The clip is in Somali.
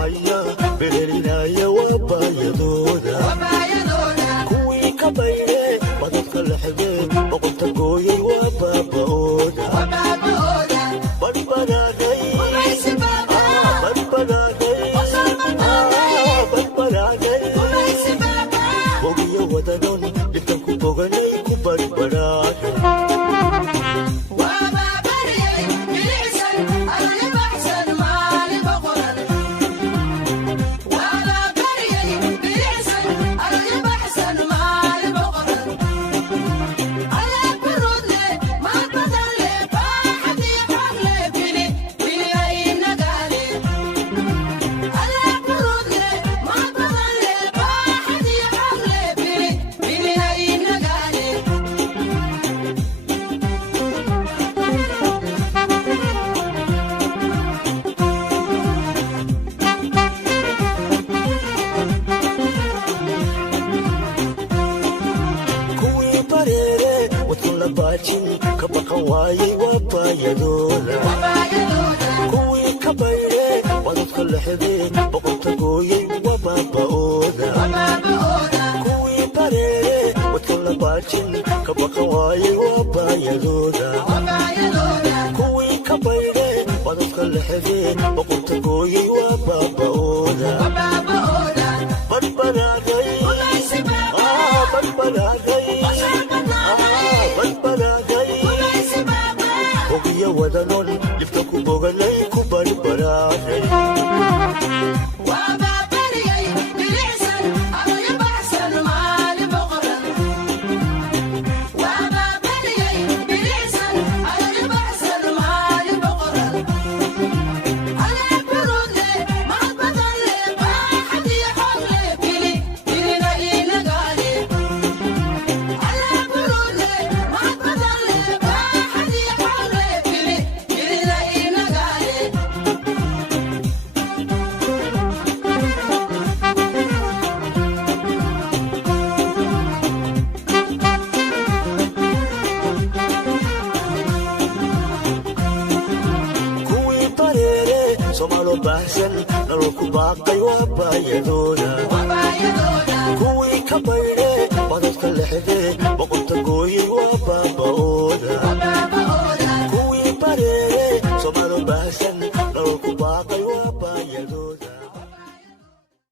baxaya berelinaya waabayadooda kuwii ka bayre badadka la xige boqolta gooyay waa baaba'ooda badbadaaday bogiyo wadanon dhibtan ku boganay ku badbadaaday ka baqan waayay waabayadooda kuwii ka bayre badadka la xige boqolta gooyay waa baaba'ooda kuwii bareere wadkan la baajin ka baqan waayay waabayadooda kuwii ka bayre badadka la xige boqolta gooyay waa baaba'ooda badbadaaday bogiyo wadanon dhibta ku boganay ku badbadaaday somaalo baahsan nolol ku baaqay waabayadooda kuwii ka bayre badadka la xige boqolta